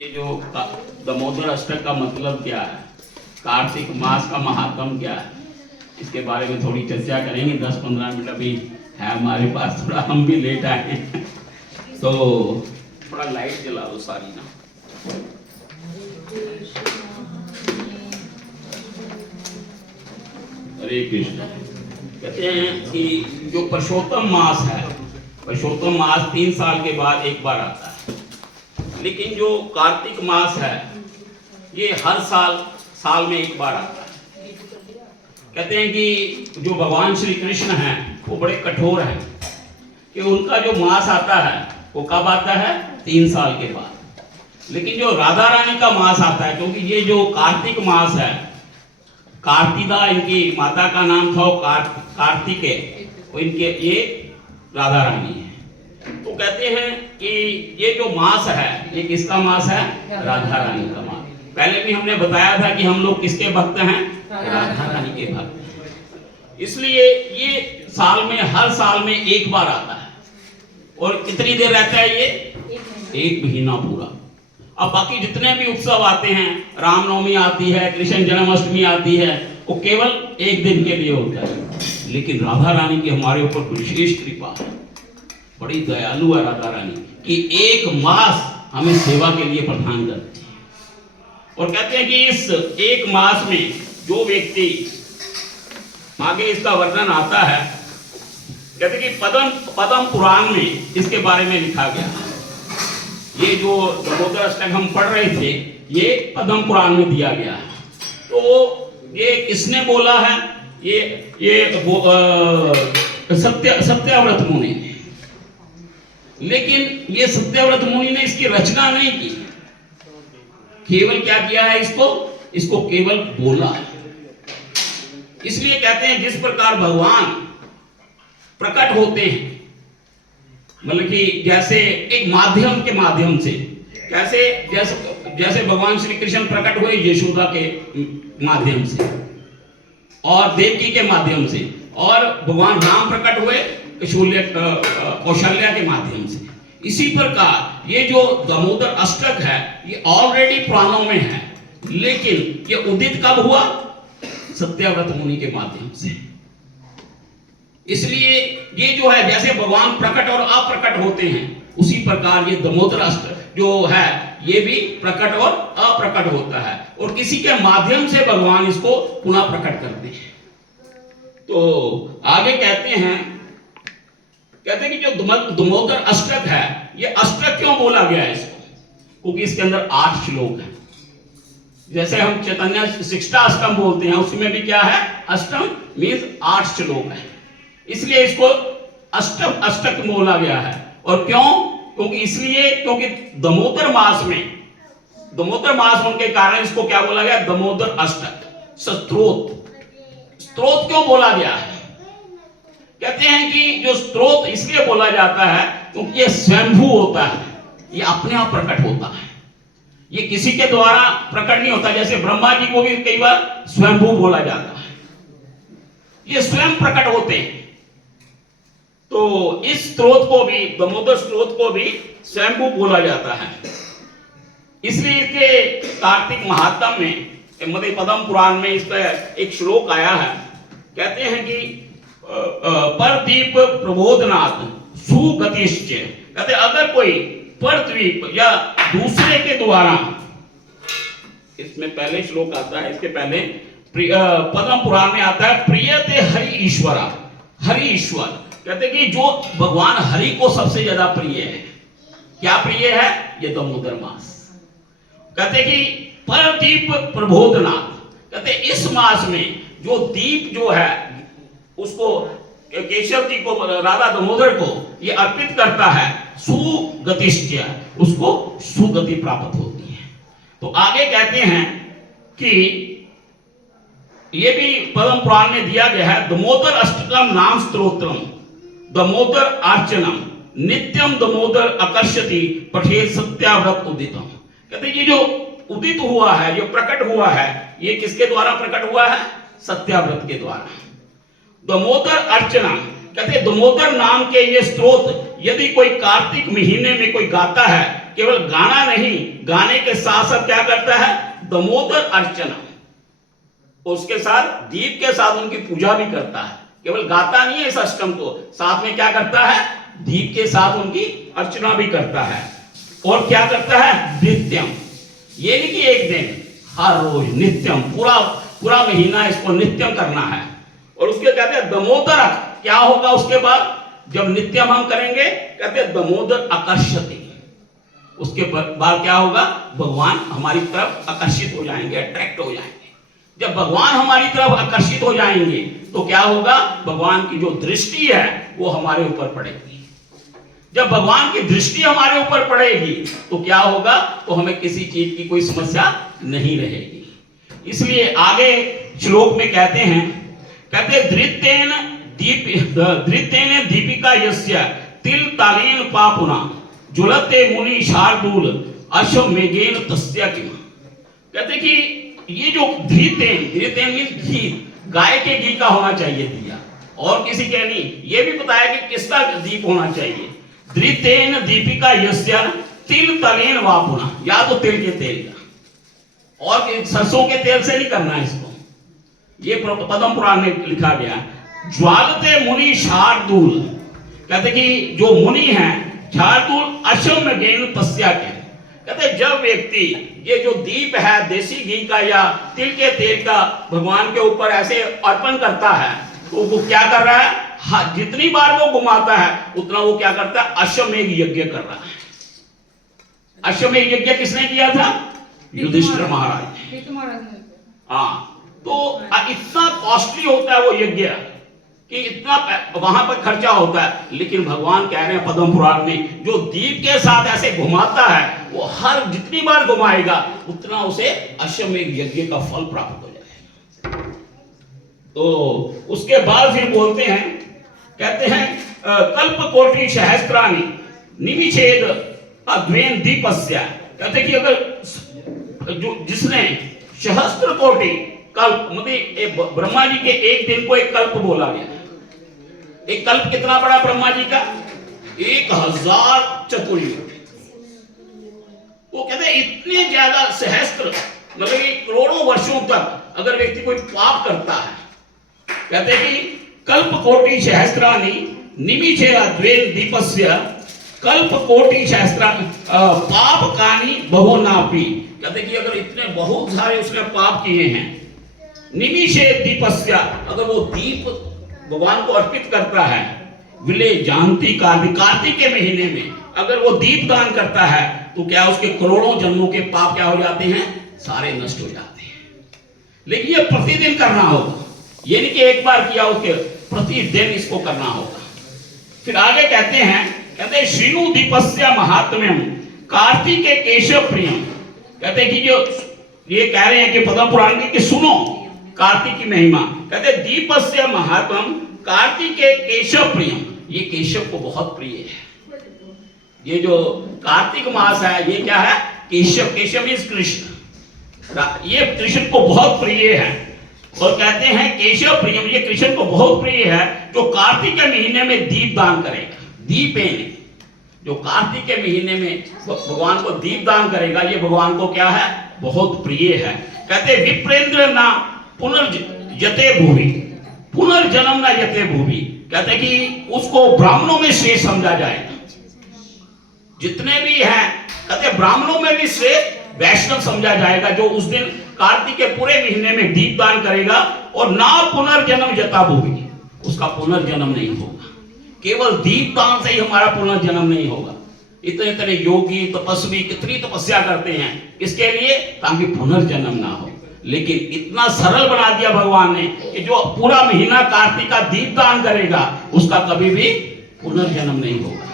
ये जो दामोदर अष्टक का मतलब क्या है, कार्तिक मास का महात्म क्या है, इसके बारे में थोड़ी चर्चा करेंगे। 10-15 मिनट अभी है हमारे पास, थोड़ा हम भी लेट आए हैं तो थोड़ा लाइट जला दो सारी ना। हरे कृष्ण। कहते हैं कि जो पुरुषोत्तम मास है, पुरुषोत्तम मास 3 साल के बाद एक बार आता है, लेकिन जो कार्तिक मास है ये हर साल में एक बार आता है। कहते हैं कि जो भगवान श्री कृष्ण हैं वो बड़े कठोर हैं कि उनका जो मास आता है वो कब आता है, 3 साल के बाद। लेकिन जो राधा रानी का मास आता है, क्योंकि ये जो कार्तिक मास है, कार्तिदा इनकी माता का नाम था, कार्तिकेय, इनके ये राधा रानी है। तो कहते हैं कि ये जो मास है ये किसका मास है, राधा रानी का मास। पहले भी हमने बताया था कि हम लोग किसके भक्त हैं, राधा रानी के भक्त हैं। इसलिए ये हर साल में एक बार आता है। और कितनी देर रहता है ये, 1 महीना पूरा। अब बाकी जितने भी उत्सव आते हैं, रामनवमी आती है, कृष्ण जन्माष्टमी आती है, वो केवल 1 दिन के लिए होता है। लेकिन राधा रानी की हमारे ऊपर विशेष कृपा है, बड़ी दयालु है राधा रानी कि 1 मास हमें सेवा के लिए प्रदान करती है। और कहते हैं कि इस 1 मास में जो व्यक्ति, आगे इसका वर्णन आता है, कहते हैं कि पद्म पुराण में इसके बारे में लिखा गया है। ये जो दामोदर अष्टक हम पढ़ रहे थे ये पद्म पुराण में दिया गया है। तो ये किसने बोला है, ये सत्यव्रत मुनि ने। लेकिन ये सत्यव्रत मुनि ने इसकी रचना नहीं की, केवल क्या किया है, इसको केवल बोला है। इसलिए कहते हैं जिस प्रकार भगवान प्रकट होते हैं, मतलब कि जैसे एक माध्यम के माध्यम से, जैसे भगवान श्री कृष्ण प्रकट हुए यशोदा के माध्यम से और देवकी के माध्यम से, और भगवान राम प्रकट हुए कौशल्या के माध्यम से। इसी प्रकार ये जो दामोदर अष्टक है ये ऑलरेडी पुराणों में है, लेकिन ये उदित कब हुआ, सत्यव्रत मुनि के माध्यम से। इसलिए ये जो है, जैसे भगवान प्रकट और अप्रकट होते हैं, उसी प्रकार ये दामोदर अष्टक जो है ये भी प्रकट और अप्रकट होता है, और किसी के माध्यम से भगवान इसको पुनः प्रकट करते हैं। तो आगे कहते हैं कि जो दामोदर अष्टक है, ये अष्टक क्यों बोला गया है इसको, क्योंकि इसके अंदर 8 श्लोक हैं। जैसे हम चैतन्य शिष्टाष्टकम बोलते हैं, उसमें भी क्या है, अष्टम मीन्स 8 श्लोक है, इसलिए इसको अष्टक बोला गया है। और क्यों, क्योंकि दामोदर मास होने के कारण इसको क्या बोला गया, दामोदर अष्टक। स्त्रोत क्यों बोला गया है, कहते हैं कि जो स्त्रोत इसलिए बोला जाता है क्योंकि ये स्वयंभू होता है, ये अपने आप प्रकट होता है, ये किसी के द्वारा प्रकट नहीं होता। जैसे ब्रह्मा जी को भी कई बार स्वयंभू बोला जाता है, ये स्वयं प्रकट होते हैं। तो इस स्त्रोत को भी, दामोदर स्त्रोत को भी स्वयंभू बोला जाता है। इसलिए इसके कार्तिक महात्म में, मतलब पद्म पुराण में इसका एक श्लोक आया है। कहते हैं कि परदीप प्रबोधनात् सुगतिश्च, कहते अगर कोई परद्वीप या दूसरे के द्वारा, इसमें पहले श्लोक आता है, इसके पहले पद्म पुराण में आता है प्रियते हरि ईश्वरा, हरि ईश्वर। कहते कि जो भगवान हरि को सबसे ज्यादा प्रिय है, क्या प्रिय है, ये दामोदर मास। कहते कि परदीप प्रबोधनात्, कहते इस मास में जो दीप जो है उसको केशव जी को, राधा दामोदर को ये अर्पित करता है, सुगतिश्च, उसको सुगति प्राप्त होती है। तो आगे कहते हैं कि ये भी पद्म पुराण में दिया गया है, दामोदर अष्टकम नाम स्तोत्रम दामोदर अर्चनम नित्यम दामोदर आकर्षति पठेत सत्याव्रत उदितम। कहते ये जो उदित हुआ है, जो प्रकट हुआ है, ये किसके द्वारा प्रकट हुआ है, सत्याव्रत के द्वारा। दामोदर अर्चना, कहते दामोदर नाम के ये स्त्रोत यदि कोई कार्तिक महीने में कोई गाता है केवल गाना नहीं, गाने के साथ साथ क्या करता है, दमोदर अर्चना, उसके साथ दीप के साथ उनकी पूजा भी करता है। केवल गाता नहीं है इस अष्टम को, साथ में क्या करता है, दीप के साथ उनकी अर्चना भी करता है। और क्या करता है, नित्यम, ये नहीं कि एक दिन, हर रोज, नित्यम, पूरा पूरा महीना इसको नित्यम करना है। और उसके कहते हैं दमोदर, क्या होगा उसके बाद जब नित्यम हम करेंगे, कहते हैं दमोदर आकर्षति, उसके बाद क्या होगा, भगवान हमारी तरफ आकर्षित हो जाएंगे, अट्रैक्ट हो जाएंगे। जब भगवान हमारी तरफ आकर्षित हो जाएंगे तो क्या होगा, भगवान की जो दृष्टि है वो हमारे ऊपर पड़ेगी। जब भगवान की दृष्टि हमारे ऊपर पड़ेगी तो क्या होगा, तो हमें किसी चीज की कोई समस्या नहीं रहेगी। इसलिए आगे श्लोक में कहते हैं, कहते धृतेन दीपिका यस्य तिल तालेन पापुना ज्वलते मुनि शार्दूल अश्वमेघेन तस्य किम। कहते कि ये जो धृतेन मींस घी, गाय के घी का होना चाहिए दिया, और किसी के नहीं। ये भी बताया कि किसका दीप होना चाहिए, धृतेन दीपिका यस्य तिल तलेन वापुना, या तो तिल के तेल का, और सरसों के तेल से नहीं करना है इसको। ये पद्म पुराण में लिखा गया। ज्वालते मुनि शार्दूल, कहते कि जो मुनि हैं शार्दूल अश्वमेघेन तस्या के, कहते जब व्यक्ति ये जो दीप है देसी घी का या तिल के तेल का भगवान के ऊपर ऐसे अर्पण करता है, तो वो क्या कर रहा है, हाँ, जितनी बार वो घुमाता है उतना वो क्या करता है, अश्वमेघ यज्ञ कर रहा है। अश्वमेघ यज्ञ किसने किया था, युधिष्ठिर महाराज। हाँ, तो इतना कॉस्टली होता है वो यज्ञ कि इतना वहां पर खर्चा होता है, लेकिन भगवान कह रहे हैं पद्म पुराण में, जो दीप के साथ ऐसे घुमाता है वो हर जितनी बार घुमाएगा उतना उसे अश्वमेघ यज्ञ का फल प्राप्त हो जाएगा। तो उसके बाद फिर बोलते हैं, कहते हैं कल्प कोटि सहस्त्राणि निमिषेद अद्वैन दीपस्य, कहते कि अगर जो जिसने सहस्त्र कोटि कल्प, मतलब ब्रह्मा जी के एक दिन को एक कल्प बोला गया। एक कल्प कितना बड़ा ब्रह्मा जी का, 1000 चतुर्युग। वो कहते हैं इतने ज्यादा सहस्त्र, मतलब करोड़ों वर्षों तक अगर व्यक्ति कोई पाप करता है, कहते हैं कि कल्प कोटि सहस्त्राणि निमिषे अद्वैन दीपस्य कल्प कोटि सहस्त्राणि पाप कानि बहुनापि, कहते कि अगर इतने बहुत सारे उसने पाप किए हैं, निमिषे दीपस्य, अगर वो दीप भगवान को अर्पित करता है, विले जानती कार्तिक के महीने में अगर वो दीप दान करता है तो क्या उसके करोड़ों जन्मों के पाप क्या हो जाते हैं, सारे नष्ट हो जाते हैं। लेकिन ये प्रतिदिन करना होगा, ये नहीं कि एक बार किया, उसके प्रतिदिन इसको करना होगा। फिर आगे कहते हैं, कहते हैं श्रीनु दीपस्य महात्म्यम कार्तिके केशव प्रियम, कहते हैं कि जो ये कह रहे हैं कि पद्म पुराण की कि सुनो कार्तिक की महिमा, कहते दीपस्य महात्म कार्तिके केशव प्रियम, ये केशव को बहुत प्रिय है। ये जो कार्तिक मास है ये क्या है, केशव, केशव मींस कृष्ण, ये कृष्ण को बहुत प्रिय है। और कहते हैं केशव प्रियम, ये कृष्ण को बहुत प्रिय है जो कार्तिक के महीने में दीप दान करेगा। दीपेन, जो कार्तिक के महीने में भगवान को दीप दान करेगा, ये भगवान को क्या है, बहुत प्रिय है। कहते विप्रेंद्र ना पुनर्जते भूमि, पुनर्जन्म ना यते भूमि, कहते कि उसको ब्राह्मणों में श्रेष्ठ समझा जाएगा। जितने भी हैं कहते ब्राह्मणों में भी श्रेष्ठ वैष्णव समझा जाएगा, जो उस दिन कार्तिक के पूरे महीने में दीप दान करेगा। और ना पुनर्जन्म जता भूमि, उसका पुनर्जन्म नहीं होगा। केवल दीप दान से ही हमारा पुनर्जन्म नहीं होगा। इतने इतने योगी तपस्वी कितनी तपस्या करते हैं, इसके लिए ताकि पुनर्जन्म ना हो। लेकिन इतना सरल बना दिया भगवान ने कि जो पूरा महीना कार्तिक का दीप दान करेगा उसका कभी भी पुनर्जन्म नहीं होगा।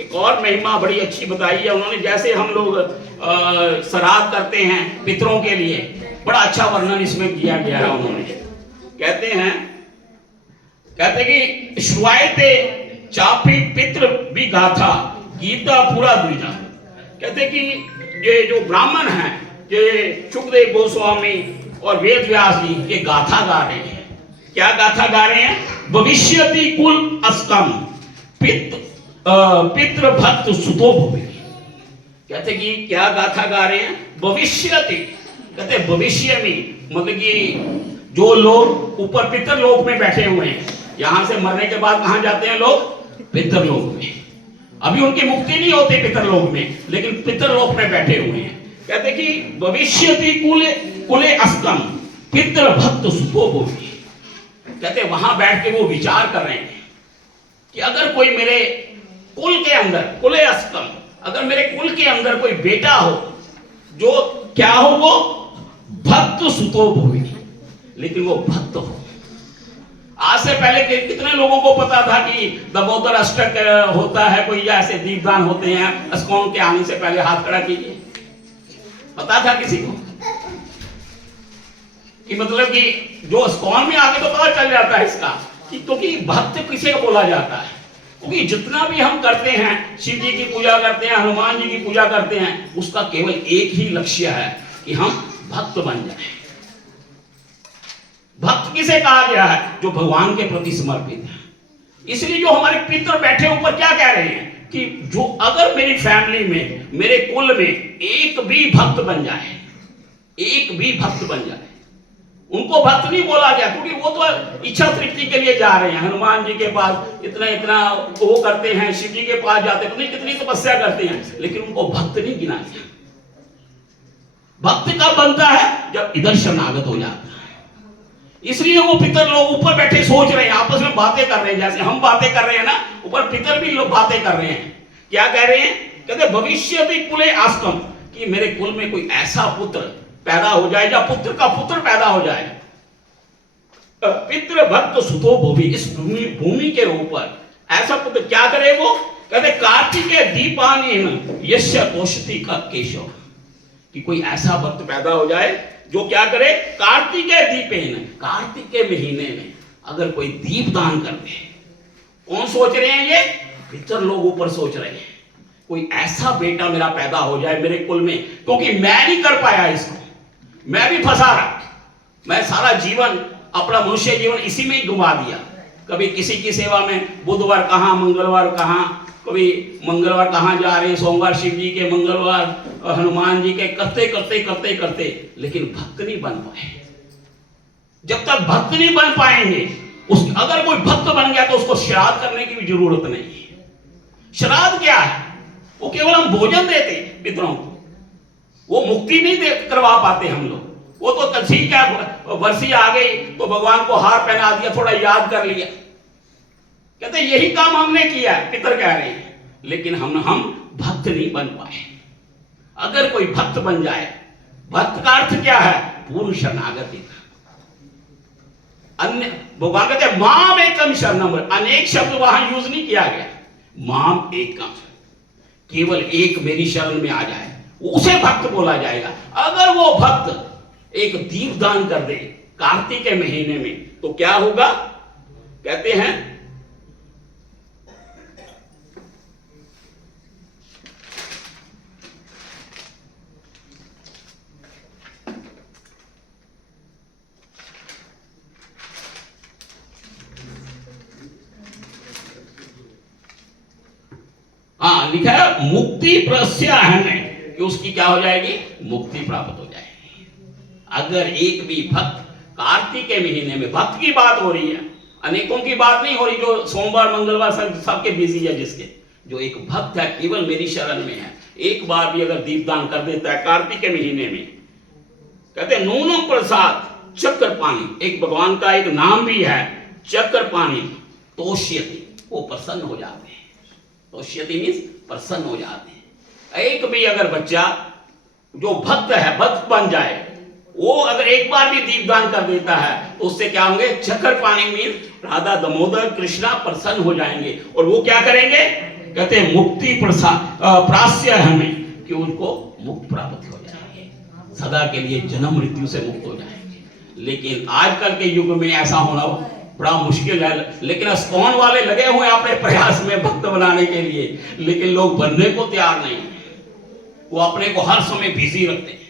एक और महिमा बड़ी अच्छी बताई है उन्होंने, जैसे हम लोग श्राद्ध करते हैं पितरों के लिए, बड़ा अच्छा वर्णन इसमें किया गया है। उन्होंने कहते कि श्वायते चापी पितृ भी गाथा गीता पूरा द्विजा, कहते कि ये जो ब्राह्मण हैं, ये सुखदेव गोस्वामी और वेद व्यास जी, ये गाथा गा रहे हैं। क्या गाथा गा रहे हैं, भविष्यति कुल अस्तम पितृ भक्त सुतो भवे, कहते कि क्या गाथा गा रहे हैं, भविष्यति, कहते भविष्य में, मतलब कि जो लोग ऊपर पितरलोक में बैठे हुए हैं, यहां से मरने के बाद कहां जाते हैं लोग, पितरलोक में। अभी उनकी मुक्ति नहीं होती पितरलोक में, लेकिन पितरलोक में बैठे हुए हैं। कहते कि भविष्यति कुले कुले अस्तम पितृ भक्त सुतो भूमि, कहते वहां बैठ के वो विचार कर रहे हैं कि अगर कोई मेरे कुल के अंदर, कुले अस्तम, अगर मेरे कुल के अंदर कोई बेटा हो जो क्या हो, वो भक्त सुतो भूमि, लेकिन वो भक्त हो। आज से पहले कितने लोगों को पता था कि दामोदर अष्टक होता है, कोई ऐसे दीपदान होते हैं? अस्कॉन के आने से पहले हाथ खड़ा कीजिए। पता था किसी को कि मतलब कि जो अस्कॉन में आके तो पता चल जाता है इसका कि, क्योंकि भक्त किसे बोला जाता है, क्योंकि जितना भी हम करते हैं, शिव जी की पूजा करते हैं, हनुमान जी की पूजा करते हैं, उसका केवल एक ही लक्ष्य है कि हम भक्त बन जाएं। भक्त किसे कहा गया है? जो भगवान के प्रति समर्पित है। इसलिए जो हमारे पितर बैठे ऊपर क्या कह रहे हैं कि जो अगर मेरी फैमिली में, मेरे कुल में एक भी भक्त बन जाए, एक भी भक्त बन जाए, उनको भक्त नहीं बोला गया क्योंकि वो तो इच्छा तृप्ति के लिए जा रहे हैं, हनुमान जी के पास इतना इतना वो करते हैं, शिव जी के पास जाते हैं, कितनी तपस्या करते हैं, लेकिन उनको भक्त नहीं गिना गया। भक्त कब बनता है? जब इधर शरणागत हो जाता है। इसलिए वो पितर लोग ऊपर बैठे सोच रहे हैं, आपस में बातें कर रहे हैं, जैसे हम बातें कर रहे हैं ना, ऊपर पितर भी लोग बातें कर रहे हैं। क्या कह रहे हैं? कहते भविष्य भी कुले आस्तम, कि मेरे कुल में कोई ऐसा पुत्र पैदा हो जाए या पुत्र का पुत्र पैदा हो जाए। पितृ भक्त सुतो भूमि, इस भूमि के ऊपर ऐसा पुत्र क्या करे वो? कहते कार्तिकेय दीपान यस्य तोषति का केशव, कि कोई ऐसा भक्त पैदा हो जाए जो क्या करे? कार्तिकेय दीपेन, कार्तिक के महीने में अगर कोई दीप दान कर दे। कौन सोच रहे हैं? ये पितर लोग ऊपर सोच रहे हैं, कोई ऐसा बेटा मेरा पैदा हो जाए मेरे कुल में, क्योंकि मैं नहीं कर पाया इसको, मैं भी फंसा रहा, मैं सारा जीवन, अपना मनुष्य जीवन इसी में ही घुमा दिया। कभी किसी की सेवा में, बुधवार कहाँ, मंगलवार कहाँ, कभी मंगलवार कहाँ जा रहे हैं, सोमवार शिव जी के, मंगलवार हनुमान जी के, करते करते करते करते, लेकिन भक्त नहीं बन पाए। जब तक भक्त नहीं बन पाएंगे, अगर कोई भक्त बन गया तो उसको श्राद्ध करने की भी जरूरत नहीं है। श्राद्ध क्या है? वो केवल हम भोजन देते पितरों को, वो मुक्ति नहीं करवा पाते हम लोग। वो तो ठीक है, वर्षी आ गई तो भगवान को हार पहना दिया, थोड़ा याद कर लिया, कहते यही काम हमने किया, पितर कह रहे हैं, लेकिन हम भक्त नहीं बन पाए। अगर कोई भक्त बन जाए, भक्त का अर्थ क्या है? पूर्ण शरणागति। अन्य भगवान कहते हैं माम एकम शरणम, अनेक शब्द वहां यूज नहीं किया गया, माम एकम, केवल एक मेरी शरण में आ जाए उसे भक्त बोला जाएगा। अगर वो भक्त एक दीप दान कर दे कार्तिक के महीने में तो क्या होगा? कहते हैं लिखा है मुक्ति प्रस्या है, कि उसकी क्या हो जाएगी? मुक्ति प्राप्त हो जाएगी। अगर एक भी भक्त कार्तिक के महीने में, भक्त की बात हो रही है, अनेकों की बात नहीं हो रही जो सोमवार मंगलवार सबके बिजी है, जिसके जो एक भक्त है केवल मेरी शरण में है, एक बार भी अगर दीपदान कर देता है कार्तिक के महीने में, कहते हैं नूनम प्रसाद चक्र पानी, एक भगवान का एक नाम भी है चक्र पानी, तोष्यति, वो प्रसन्न हो जाते हैं। तोष्यति मीन्स प्रसन्न हो जाते हैं। एक भी अगर बच्चा जो भक्त है, भक्त बन जाए, वो अगर एक बार भी दीपदान कर देता है तो उससे क्या होंगे? चक्र पानी मीन्स राधा दामोदर कृष्णा प्रसन्न हो जाएंगे, और वो क्या करेंगे? कहते हैं मुक्ति प्रास्य हमें, कि उनको मुक्त प्राप्त हो जाएंगे, सदा के लिए जन्म मृत्यु से मुक्त हो जाएंगे। लेकिन आजकल के युग में ऐसा होना बड़ा मुश्किल है, लेकिन अस्कॉन वाले लगे हुए अपने प्रयास में भक्त बनाने के लिए, लेकिन लोग बनने को तैयार नहीं, वो अपने को हर समय बिजी रखते हैं।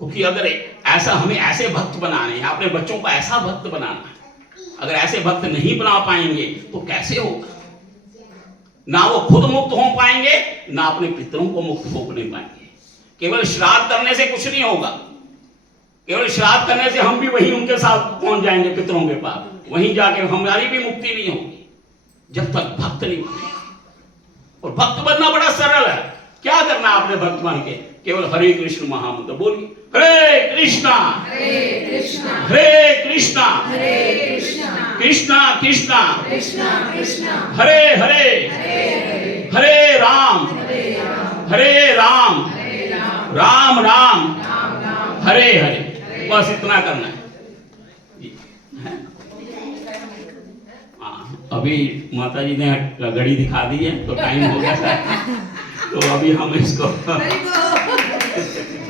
क्योंकि अगर ऐसा हमें ऐसे भक्त बनाने हैं, अपने बच्चों को ऐसा भक्त बनाना है, अगर ऐसे भक्त नहीं बना पाएंगे तो कैसे होगा? ना वो खुद मुक्त हो पाएंगे, ना अपने पितरों को मुक्त हो नहीं पाएंगे। केवल श्राद्ध करने से कुछ नहीं होगा। केवल श्राद्ध करने से हम भी वहीं उनके साथ पहुंच जाएंगे पितरों के पास, वहीं जाके हमारी भी मुक्ति नहीं होगी जब तक भक्त नहीं बने। और भक्त बनना बड़ा सरल है। क्या करना आपने भक्त बन के? केवल हरे कृष्ण महामंत्र बोलिए, हरे कृष्णा हरे कृष्णा हरे कृष्णा हरे कृष्णा कृष्णा कृष्णा कृष्णा कृष्णा हरे हरे हरे हरे राम हरे राम राम राम राम राम हरे हरे। बस इतना करना है। अभी माता जी ने घड़ी दिखा दी है तो टाइम हो गया था, तो अभी हम इसको